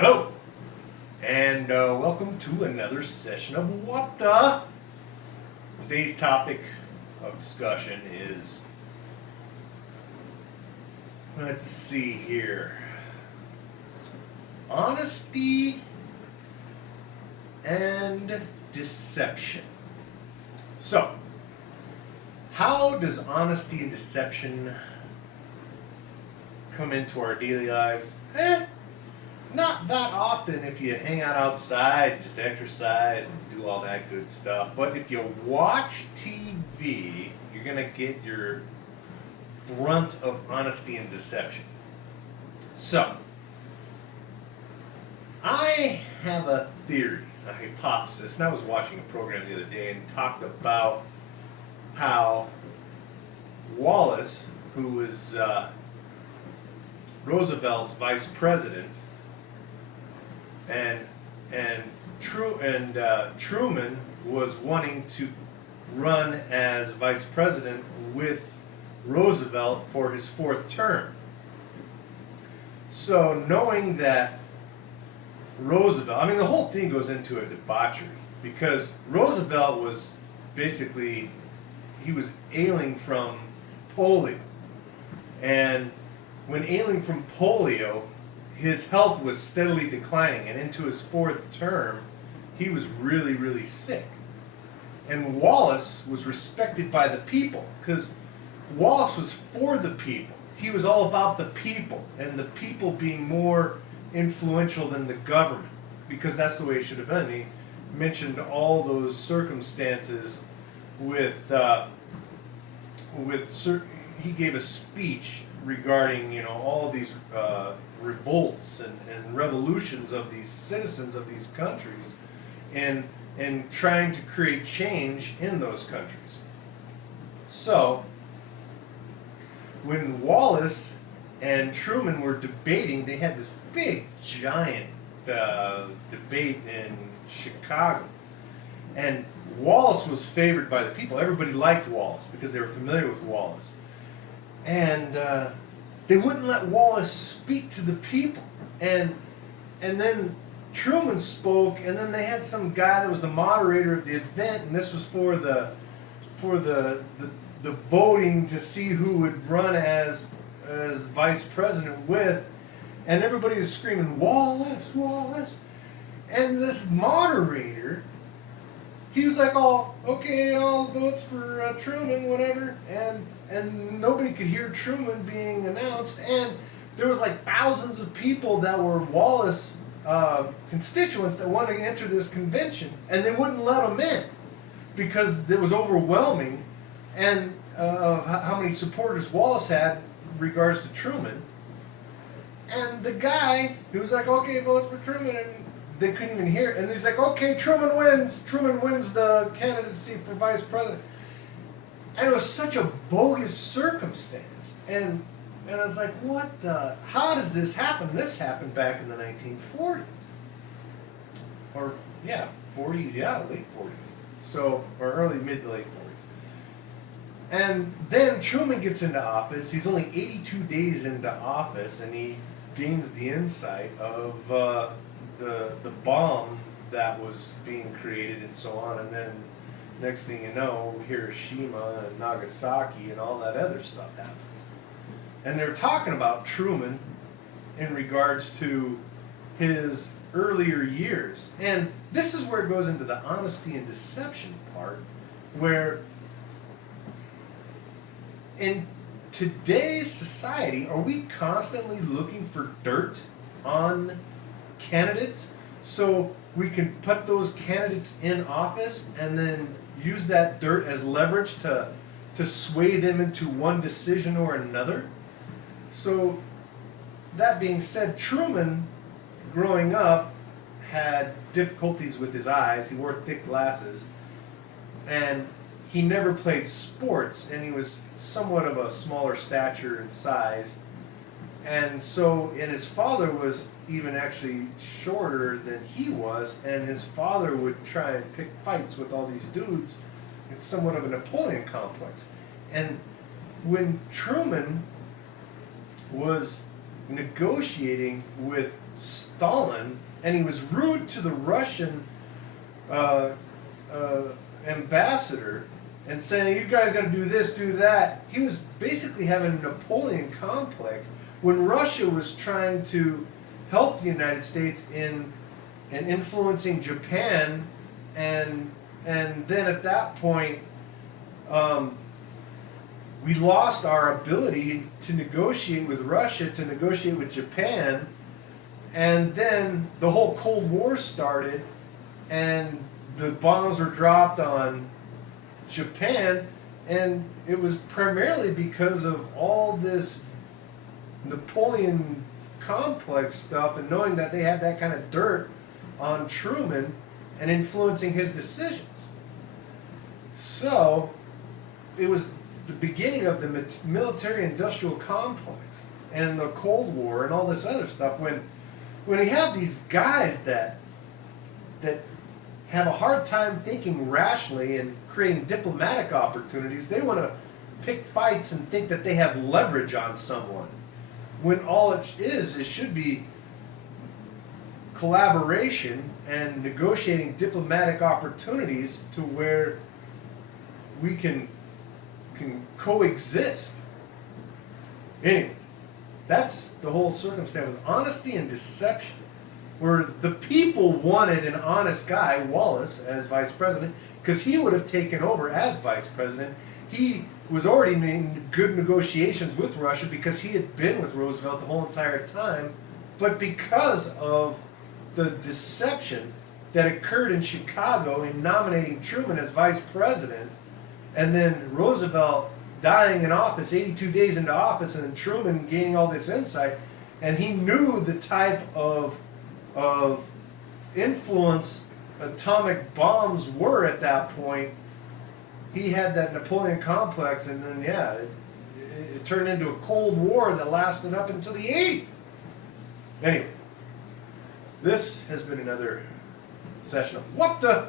Hello, and welcome to another session of What the? Today's topic of discussion is, let's see here, honesty and deception. So, how does honesty and deception come into our daily lives? Not that often if you hang out outside, just exercise and do all that good stuff. But if you watch TV, you're going to get your brunt of honesty and deception. So, I have a theory, a hypothesis, and I was watching a program the other day and talked about how Wallace, who was Roosevelt's vice president, and Truman was wanting to run as vice president with Roosevelt for his fourth term. So knowing that Roosevelt, the whole thing goes into a debauchery because Roosevelt was basically, he was ailing from polio. And when ailing from polio, his health was steadily declining, and into his fourth term, he was really, really sick. And Wallace was respected by the people because Wallace was for the people. He was all about the people, and the people being more influential than the government, because that's the way it should have been. He mentioned all those circumstances he gave a speech regarding, all these revolts and revolutions of these citizens of these countries, and trying to create change in those countries. So when Wallace and Truman were debating, they had this big giant debate in Chicago, and Wallace was favored by the people. Everybody liked Wallace because they were familiar with Wallace, and they wouldn't let Wallace speak to the people. And then Truman spoke, and then they had some guy that was the moderator of the event, and this was for the voting to see who would run as vice president with, and everybody was screaming, Wallace, Wallace. And this moderator, he was like, "Oh, okay, all votes for Truman, whatever," and nobody could hear Truman being announced, and there was like thousands of people that were Wallace constituents that wanted to enter this convention, and they wouldn't let them in because it was overwhelming, and of how many supporters Wallace had in regards to Truman. And the guy, he was like, "Okay, votes for Truman," and they couldn't even hear it. And he's like, "Okay, Truman wins. Truman wins the candidacy for vice president." And it was such a bogus circumstance. And I was like, how does this happen? This happened back in the 1940s. Or, 40s, late 40s. So, or early, mid to late 40s. And then Truman gets into office. He's only 82 days into office, and he gains the insight of the bomb that was being created and so on. And then next thing you know, Hiroshima and Nagasaki and all that other stuff happens. And they're talking about Truman in regards to his earlier years. And this is where it goes into the honesty and deception part, where in today's society, are we constantly looking for dirt on candidates so we can put those candidates in office and then use that dirt as leverage to sway them into one decision or another? So that being said, Truman, growing up, had difficulties with his eyes. He wore thick glasses, and he never played sports, and he was somewhat of a smaller stature and size. And so, and his father was even actually shorter than he was, and his father would try and pick fights with all these dudes. It's somewhat of a Napoleon complex. And when Truman was negotiating with Stalin, and he was rude to the Russian uh, ambassador and saying, you guys got to do this, do that. He was basically having a Napoleon complex when Russia was trying to help the United States in influencing Japan, and then at that point, we lost our ability to negotiate with Russia, to negotiate with Japan, and then the whole Cold War started, and the bombs were dropped on Japan, and it was primarily because of all this Napoleon complex stuff, and knowing that they had that kind of dirt on Truman and influencing his decisions. So it was the beginning of the military-industrial complex and the Cold War and all this other stuff. When you have these guys that have a hard time thinking rationally and creating diplomatic opportunities, they want to pick fights and think that they have leverage on someone, when all it should be collaboration and negotiating diplomatic opportunities to where we can coexist. Anyway, that's the whole circumstance with honesty and deception, where the people wanted an honest guy, Wallace, as vice president, because he would have taken over as vice president. He was already in good negotiations with Russia because he had been with Roosevelt the whole entire time, but because of the deception that occurred in Chicago in nominating Truman as vice president, and then Roosevelt dying in office 82 days into office, and then Truman gaining all this insight, and he knew the type of influence atomic bombs were at that point. He had that Napoleon complex, and then it turned into a Cold War that lasted up until the 80s. Anyway, this has been another session of What the